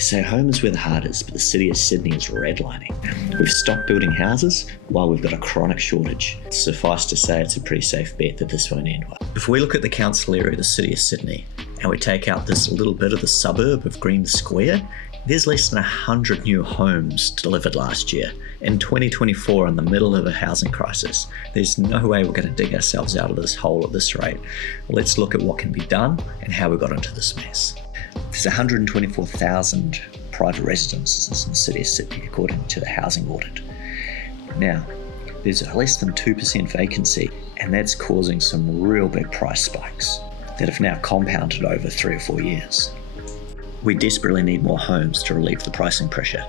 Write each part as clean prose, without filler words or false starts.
They say home is where the heart is, but the city of Sydney is redlining. We've stopped building houses while we've got a chronic shortage. Suffice to say, it's a pretty safe bet that this won't end well. If we look at the council area of the city of Sydney, and we take out this little bit of the suburb of Green Square, there's less than 100 new homes delivered last year. In 2024, in the middle of a housing crisis, there's no way we're going to dig ourselves out of this hole at this rate. Let's look at what can be done and how we got into this mess. There's 124,000 private residences in the city of Sydney, according to the Housing Audit. Now, there's less than 2% vacancy, and that's causing some real big price spikes that have now compounded over 3 or 4 years. We desperately need more homes to relieve the pricing pressure.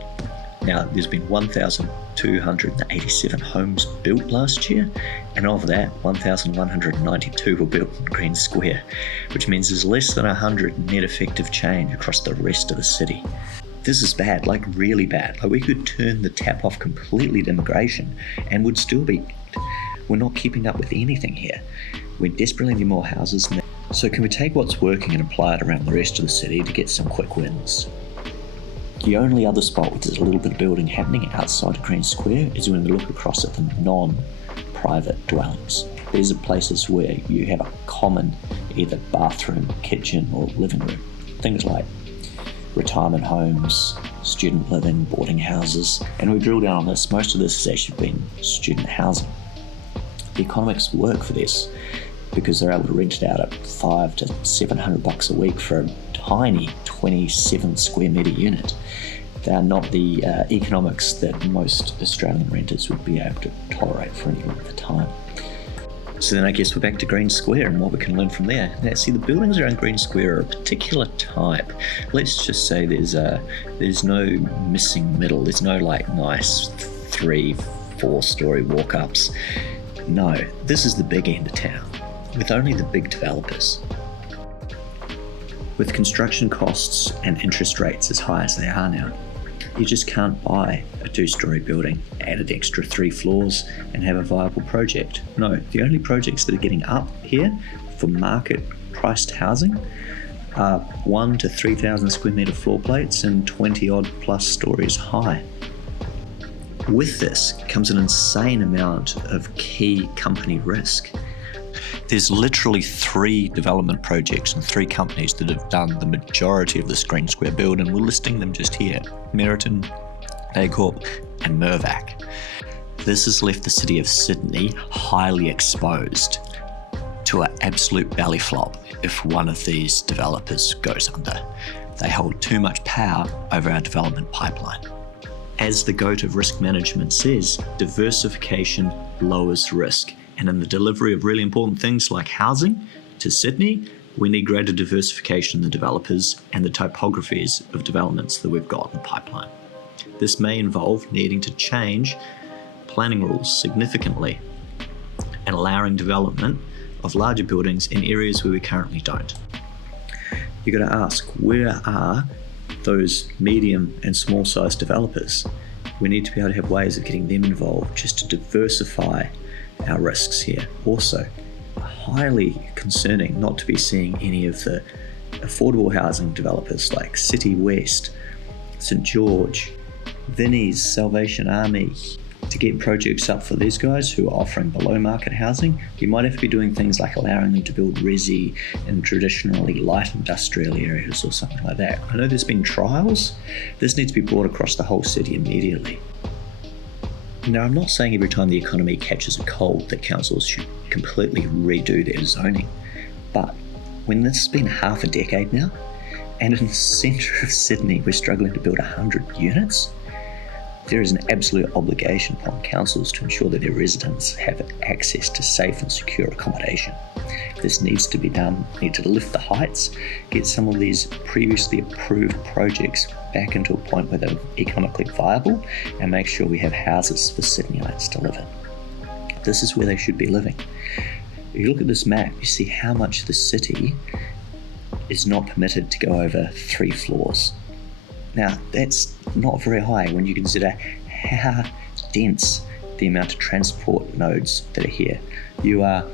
Now, there's been 1,287 homes built last year, and of that, 1,192 were built in Green Square, which means there's less than 100 net effective change across the rest of the city. This is bad, like really bad. Like, we could turn the tap off completely to immigration and would still be. We're not keeping up with anything here. We desperately need more houses now. So can we take what's working and apply it around the rest of the city to get some quick wins? The only other spot where there's a little bit of building happening outside of Green Square is when we look across at the non-private dwellings. These are places where you have a common either bathroom, kitchen or living room. Things like retirement homes, student living, boarding houses. And we drill down on this. Most of this has actually been student housing. The economics work for this because they're able to rent it out at $500 to $700 a week for a tiny 27 square metre unit. They are not the economics that most Australian renters would be able to tolerate for any length of time. So then I guess we're back to Green Square and what we can learn from there. Now, see, the buildings around Green Square are a particular type. Let's just say there's no missing middle. There's no like nice 3-4 story walk-ups. No, this is the big end of town, with only the big developers. With construction costs and interest rates as high as they are now, you just can't buy a 2-story building, add an extra 3 floors and have a viable project. No, the only projects that are getting up here for market priced housing are 1,000 to 3,000 square metre floor plates and 20 odd plus stories high. With this comes an insane amount of key company risk. There's literally 3 development projects and 3 companies that have done the majority of this Green Square build, and we're listing them just here: Meriton, Acorp and Mirvac. This has left the city of Sydney highly exposed to an absolute belly flop if one of these developers goes under. They hold too much power over our development pipeline. As the GOAT of risk management says, diversification lowers risk. And in the delivery of really important things like housing to Sydney, we need greater diversification in the developers and the typographies of developments that we've got in the pipeline. This may involve needing to change planning rules significantly and allowing development of larger buildings in areas where we currently don't. You've got to ask, where are those medium and small sized developers? We need to be able to have ways of getting them involved just to diversify our risks here. Also, highly concerning not to be seeing any of the affordable housing developers like City West, St George, Vinnie's, Salvation Army. To get projects up for these guys who are offering below market housing, you might have to be doing things like allowing them to build resi in traditionally light industrial areas or something like that. I know there's been trials. This needs to be brought across the whole city immediately. Now, I'm not saying every time the economy catches a cold that councils should completely redo their zoning, but when this has been half a decade now, and in the centre of Sydney we're struggling to build 100 units, there is an absolute obligation upon councils to ensure that their residents have access to safe and secure accommodation. This needs to be done. We need to lift the heights, get some of these previously approved projects back into a point where they're economically viable, and make sure we have houses for Sydneyites to live in. This is where they should be living. If you look at this map, you see how much the city is not permitted to go over 3 floors. Now, that's not very high when you consider how dense the amount of transport nodes that are here. You are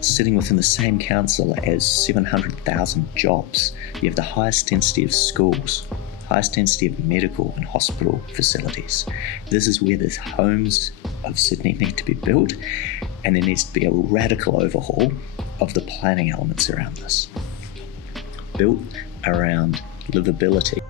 sitting within the same council as 700,000 jobs. You have the highest density of schools, highest density of medical and hospital facilities. This is where the homes of Sydney need to be built, and there needs to be a radical overhaul of the planning elements around this. Built around livability.